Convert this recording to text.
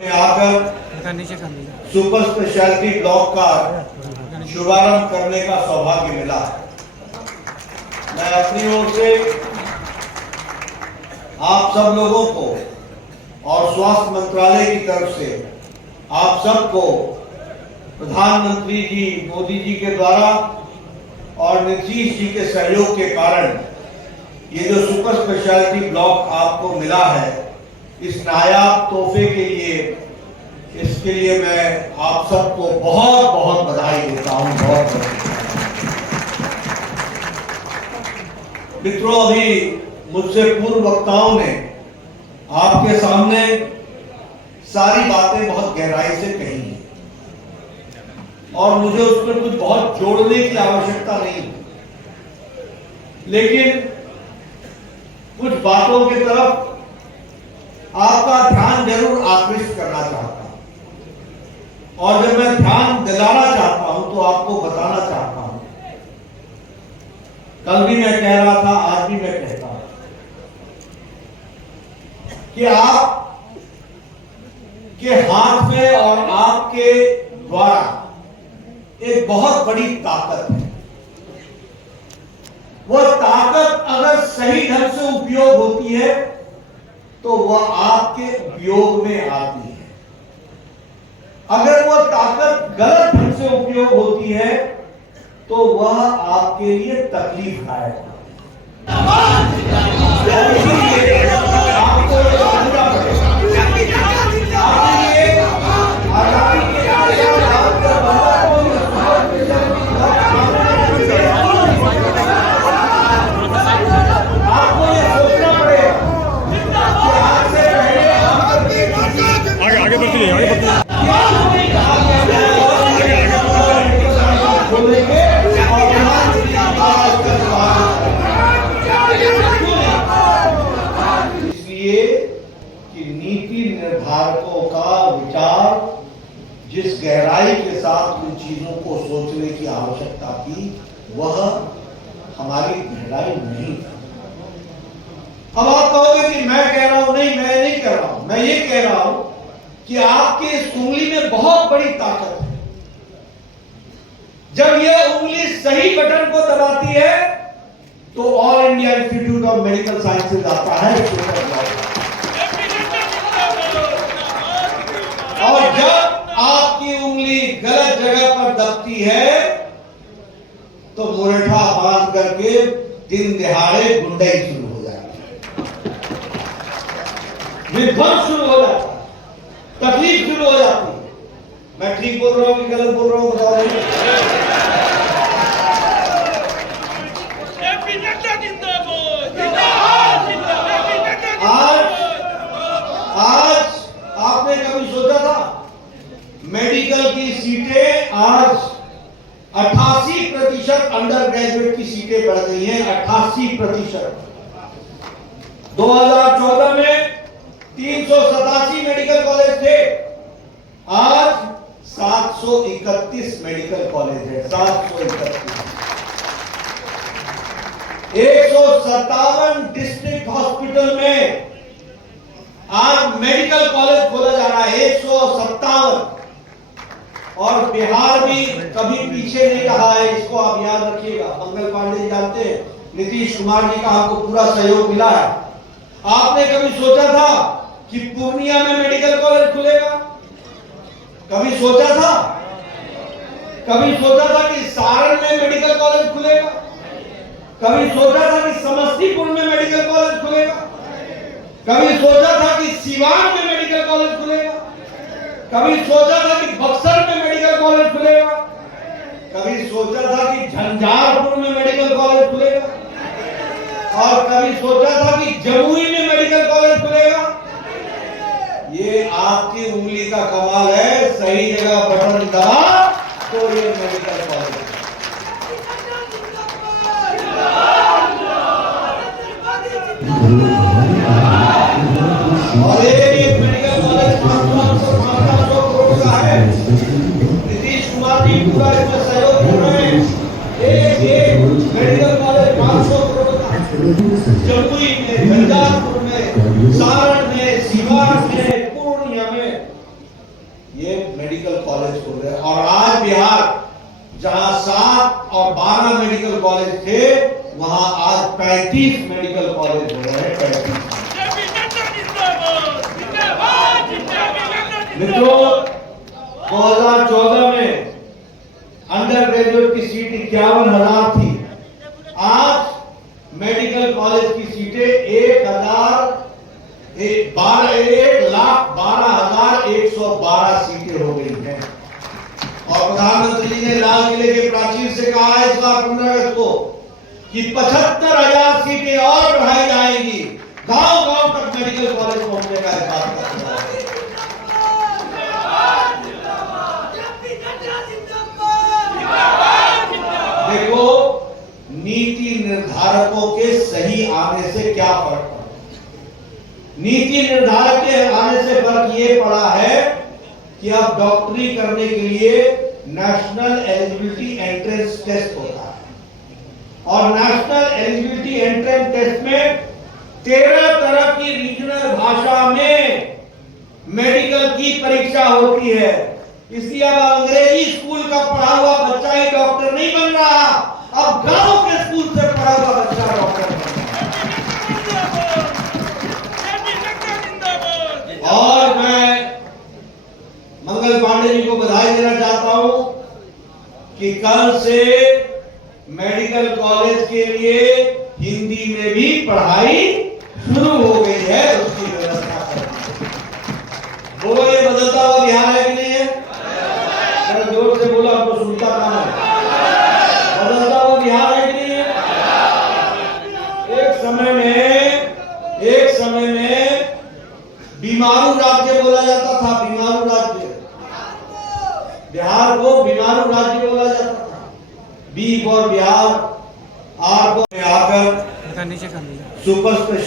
आकर super speciality block का शुभारंभ करने का सौभाग्य मिला है। मैं अपनी ओर से आप सब लोगों को और स्वास्थ्य मंत्रालय की तरफ से आप सबको प्रधानमंत्री जी मोदी जी के द्वारा और नीतीश जी के सहयोग के कारण ये जो सुपर स्पेशलिटी ब्लॉक आपको मिला है, इस नायाब तोहफे के लिए, इसके लिए मैं आप सबको बहुत बहुत बधाई देता हूं। बहुत मित्रों, अभी मुझसे पूर्व वक्ताओं ने आपके सामने सारी बातें बहुत गहराई से कही हैं और मुझे उसमें कुछ बहुत जोड़ने की आवश्यकता नहीं, लेकिन कुछ बातों की तरफ आपका ध्यान जरूर आकृष्ट करना चाहता हूं। और जब मैं ध्यान दिलाना चाहता हूं तो आपको बताना चाहता हूं। कल भी मैं कह रहा था, आज भी मैं कहता हूं कि आप के हाथ में और आपके द्वारा एक बहुत बड़ी ताकत है। वह ताकत अगर सही ढंग से उपयोग होती है तो वह आपके उपयोग में आती है। अगर वह ताकत गलत ढंग से उपयोग होती है तो वह आपके लिए तकलीफदायक है। निर्धारकों का विचार जिस गहराई के साथ उन चीजों को सोचने की आवश्यकता थी, वह हमारी गहराई नहीं थी। अब आप कहोगे कि मैं कह रहा हूं, नहीं, मैं नहीं कह रहा हूं। मैं ये कह रहा हूं कि आपकी इस उंगली में बहुत बड़ी ताकत है। जब यह उंगली सही बटन को दबाती है तो all India institute of medical sciences आता है। और जब आपकी उंगली गलत जगह पर दबती है तो मुरठा बांध करके दिन दिहाड़े गुंडाई शुरू हो जाती है, विध्वंस शुरू हो जाता है, तकलीफ शुरू हो जाती है। मैं ठीक बोल रहा हूं कि गलत बोल रहा हूं, बताओ। आज आपने कभी सोचा था मेडिकल की सीटें आज 88% अंडर ग्रेजुएट की सीटें बढ़ गई हैं। 88%। 2014 में 387 मेडिकल कॉलेज थे, आज 731 मेडिकल कॉलेज है। 731। 157 डिस्ट्रिक्ट हॉस्पिटल में आज मेडिकल कॉलेज खोला जा रहा है। 157। और बिहार भी कभी पीछे नहीं रहा है, इसको आप याद रखिएगा। मंगल पांडे जी जानते हैं, नीतीश कुमार जी का आपको पूरा सहयोग मिला है। आपने कभी सोचा था कि पूर्णिया में मेडिकल कॉलेज खुलेगा? कभी सोचा था? कभी सोचा था कि सारण में मेडिकल कॉलेज खुलेगा? कभी सोचा था कि समस्तीपुर में मेडिकल कॉलेज खुलेगा? कभी सोचा था कि सीवान में मेडिकल कॉलेज खुलेगा? कभी सोचा था कि बक्सर में मेडिकल कॉलेज खुलेगा? कभी सोचा था कि झंझारपुर में मेडिकल कॉलेज खुलेगा? और कभी सोचा था कि जमुई में मेडिकल कॉलेज खुलेगा? ये आपकी उंगली का कमाल है। सही जगह बटन दबा तो ये मेडिकल कॉलेज। और एक मेडिकल कॉलेज 500 करोड़ का है। नीतीश कुमार जी पूरा इसमें सहयोग कर रहे हैं। एक मेडिकल कॉलेज 500 करोड़ का। जमुई में, झंझारपुर में, सारण में, सीवान में, पूर्णिया में ये मेडिकल कॉलेज खोल रहे हैं। और आज बिहार जहां 7 और 12 मेडिकल कॉलेज थे, वहां आज 35 मेडिकल कॉलेज हो रहे हैं। 35। मित्रों, 2014 में अंडर ग्रेजुएट की सीट 51,000 थी। आज मेडिकल कॉलेज की सीटें 1,12,112 सीटें हो गई हैं। और प्रधानमंत्री जी ने लाल किले के प्राचीर से कहा है इस बार 15 अगस्त को कि 75,000 सीटें और बढ़ाई जाएंगी। गांव-गांव तक मेडिकल कॉलेज पहुंचने का बात कर रहा है। देखो, नीति निर्धारकों के सही आने से क्या फर्क पड़ा? नीति निर्धारक के आने से फर्क ये पड़ा है कि अब डॉक्टरी करने के लिए नेशनल एलिजिबिलिटी एंट्रेंस टेस्ट होता है। और नेशनल एलिजिबिलिटी एंट्रेंस टेस्ट में 13 तरह की रीजनल भाषा में मेडिकल की परीक्षा होती है। इसलिए अब अंग्रेजी स्कूल का पढ़ा हुआ बच्चा ही डॉक्टर नहीं बन रहा, अब गांव के स्कूल से पढ़ा हुआ बच्चा डॉक्टर बन रहा। और मैं मंगल पांडे जी को बधाई देना चाहता हूं कि कल से मेडिकल कॉलेज के लिए हिंदी में भी पढ़ाई शुरू हो गई है। उसकी व्यवस्था बोलो, ये बदलता हुआ बिहार है कि नहीं है? जरा जोर से बोलो, आपको सुनता कहां है? बदलता हुआ बिहार है कि नहीं है? एक समय में बीमारू राज्य बोला जाता था। बीमारू राज्य, बिहार को बीमारू राज्य बोला जाता था। B for Bihar, R for आकर सुपर स्पेशल